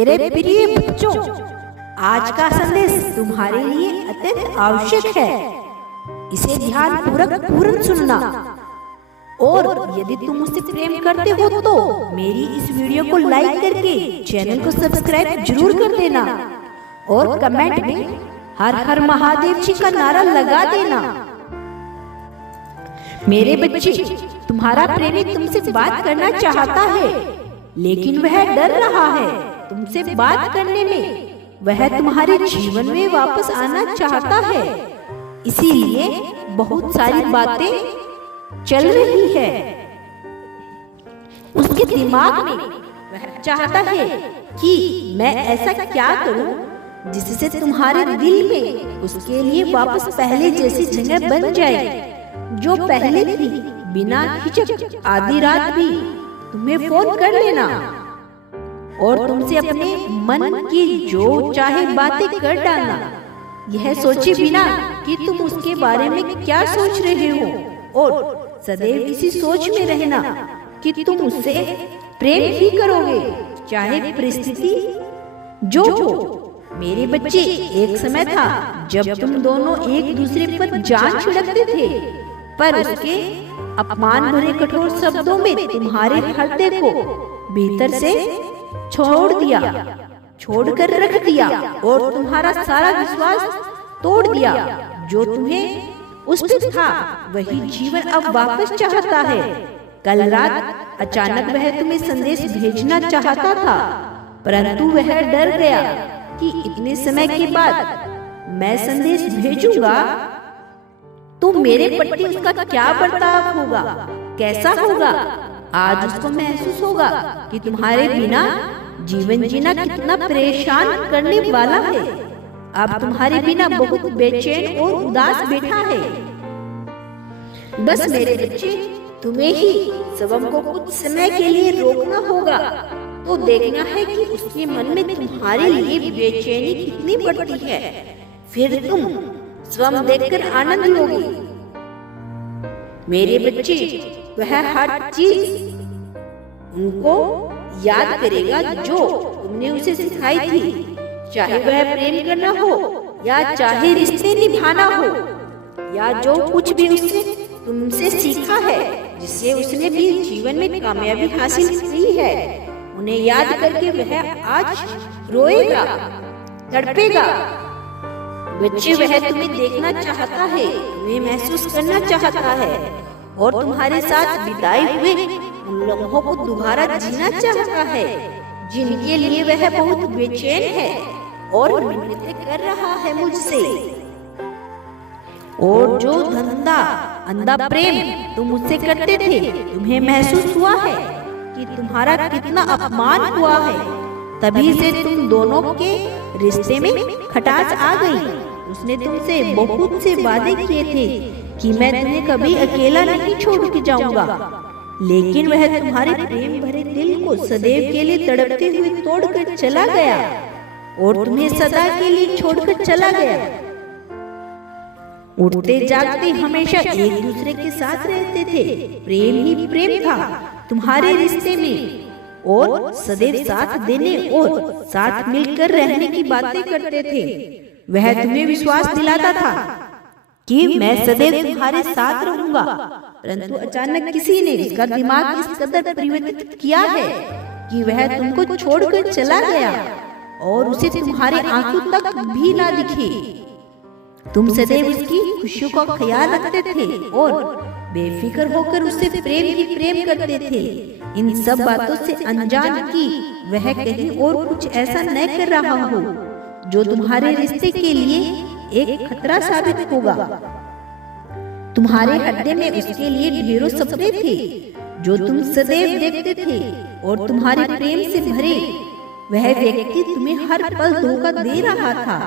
मेरे प्रिय बच्चों, आज का संदेश तुम्हारे लिए अत्यंत आवश्यक है। इसे ध्यान पूर्ण सुनना। और यदि तुम मुझसे प्रेम करते हो तो मेरी इस वीडियो को लाइक करके चैनल को सब्सक्राइब जरूर कर देना और कमेंट में हर हर महादेव जी का नारा लगा देना। मेरे बच्चे, तुम्हारा प्रेमी तुमसे बात करना चाहता है, लेकिन वह डर रहा है तुमसे बात करने में। वह तुम्हारे जीवन में वापस आना चाहता है, इसीलिए बहुत सारी बातें चल रही है उसके दिमाग में। वह चाहता है कि मैं ऐसा क्या करूं जिससे तुम्हारे दिल में उसके लिए वापस पहले जैसी जगह बन जाए, जो पहले थी। बिना हिचक आधी रात भी तुम्हें फोन कर लेना और तुमसे अपने मन की जो चाहे बातें कर डालना, यह सोचे बिना कि तुम उसके बारे में क्या सोच रहे हो। और सदैव इसी सोच में रहना कि तुम उससे प्रेम ही करोगे, चाहे परिस्थिति जो हो। मेरे बच्चे, एक समय था जब तुम दोनों एक दूसरे पर जान छिड़कते थे, पर उसके अपमान भरे कठोर शब्दों में तुम्हारे हृदय को भीतर से छोड़कर रख दिया और तुम्हारा सारा विश्वास तोड़ दिया। जो तुम्हें उस पर था वही जीवन अब वापस चाहता है। कल रात अचानक वह तुम्हें संदेश भेजना चाहता था, परंतु वह डर गया कि इतने समय के बाद मैं संदेश भेजूंगा तो मेरे प्रति उसका क्या बर्ताव होगा, कैसा होगा। आज उसको महसूस होगा कि तुम्हारे बिना जीवन जीना कितना परेशान करने वाला है। अब तुम्हारे बिना बहुत बेचैन और उदास बैठा है। बस मेरे बच्चे, तुम्हें ही स्वयं को कुछ समय के लिए रोकना होगा, तो देखना है कि उसके मन में तुम्हारे लिए बेचैनी कितनी बढ़ती है। फिर तुम स्वयं देखकर आनंद लोगे। मेरे बच्चे, वह हर चीज उनको याद करेगा जो तुमने उसे सिखाई थी, चाहे वह प्रेम करना हो या चाहे रिश्ते निभाना हो, या जो कुछ भी उसने तुमसे सीखा है, जिससे उसने भी जीवन में कामयाबी हासिल की है। उन्हें याद करके वह आज रोएगा, तड़पेगा। बच्चे, वह तुम्हें देखना चाहता है, तुम्हें महसूस करना चाहता है और तुम्हारे साथ बिताए हुए उन लम्हों को दोबारा जीना चाहता है जिनके लिए वह बहुत बेचैन है और मिन्नतें कर रहा है मुझसे। और जो अंधा प्रेम तुम मुझसे करते थे, तुम्हें महसूस हुआ है कि तुम्हारा कितना अपमान हुआ है। तभी से तुम दोनों के रिश्ते में खटास आ गई। उसने तुमसे बहुत से वादे किए थे कि मैं तुम्हें कभी अकेला नहीं छोड़ के जाऊंगा, लेकिन वह तुम्हारे प्रेम भरे दिल को सदैव के लिए तड़पते हुए तोड़कर चला गया और तुम्हें सदा के लिए छोड़कर चला गया। उठते जागते हमेशा एक दूसरे के साथ रहते थे। प्रेम ही प्रेम था तुम्हारे रिश्ते में और सदैव साथ देने और साथ मिलकर रहने की बातें करते थे। वह तुम्हें विश्वास दिलाता था कि मैं सदैव तुम्हारे साथ रहूंगा, परंतु अचानक किसी ने उसका दिमाग इस कदर परिवर्तित किया है कि वह तुमको छोड़कर चला गया और उसे तुम्हारे आंसू तक भी ना दिखे। तुम सदैव उसकी खुशियों का ख्याल रखते थे और बेफिक्र होकर उससे प्रेम ही प्रेम करते थे। इन सब बातों से अनजान कि वह कहीं और कुछ ऐसा न कर रहा हो जो तुम्हारे रिश्ते के लिए एक खतरा साबित होगा। तुम्हारे हृदय में उसके लिए ढेरों सपने थे जो तुम सदैव देखते थे और तुम्हारे प्रेम से भरे वह व्यक्ति तुम्हें हर पल धोखा दे रहा था।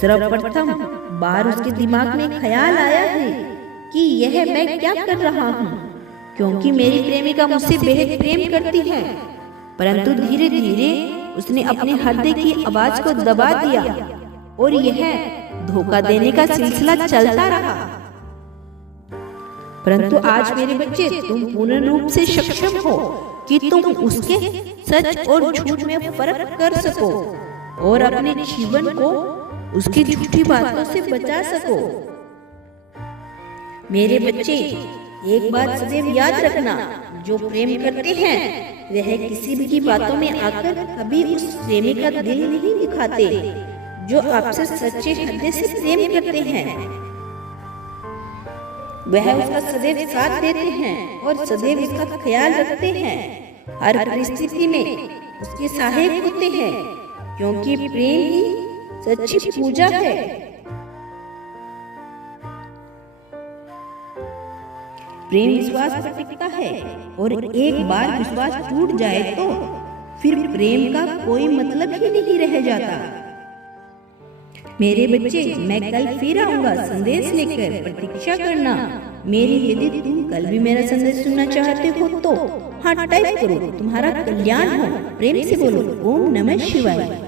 सर्वप्रथम बार उसके दिमाग में ख्याल आया है कि यह मैं क्या कर रहा हूँ, क्योंकि मेरी प्रेमिका मुझसे बेहद प्रेम करती है। परंतु धीरे धीरे उसने अपने हृदय की आवाज को दबा दिया और यह धोखा देने का सिलसिला चलता रहा। परंतु आज मेरे बच्चे, तुम पूर्ण रूप से सक्षम हो कि तुम उसके सच और झूठ में फर्क कर सको और अपने जीवन को उसकी झूठी बातों से बचा सको। मेरे बच्चे, एक बात सदैव याद रखना, जो प्रेम करते हैं वह किसी भी की बातों में आकर कभी उस प्रेमी का दिल नहीं दिखाते। जो आपसे सच्चे हृदय से प्रेम करते हैं वह उसका सदैव साथ देते हैं और सदैव उसका ख्याल रखते हैं। हर परिस्थिति में उसके सहायक होते हैं, क्योंकि प्रेम ही सच्ची पूजा है। प्रेम विश्वास पर टिकता है और एक बार विश्वास टूट जाए तो फिर प्रेम का कोई मतलब ही नहीं रह जाता। मेरे बच्चे, मैं कल फिर आऊंगा संदेश लेकर, प्रतीक्षा करना मेरी। यदि तुम कल भी मेरा संदेश सुनना चाहते हो तो हाँ टाइप करो, तुम्हारा कल्याण हो। प्रेम से बोलो, ओम नमः शिवाय।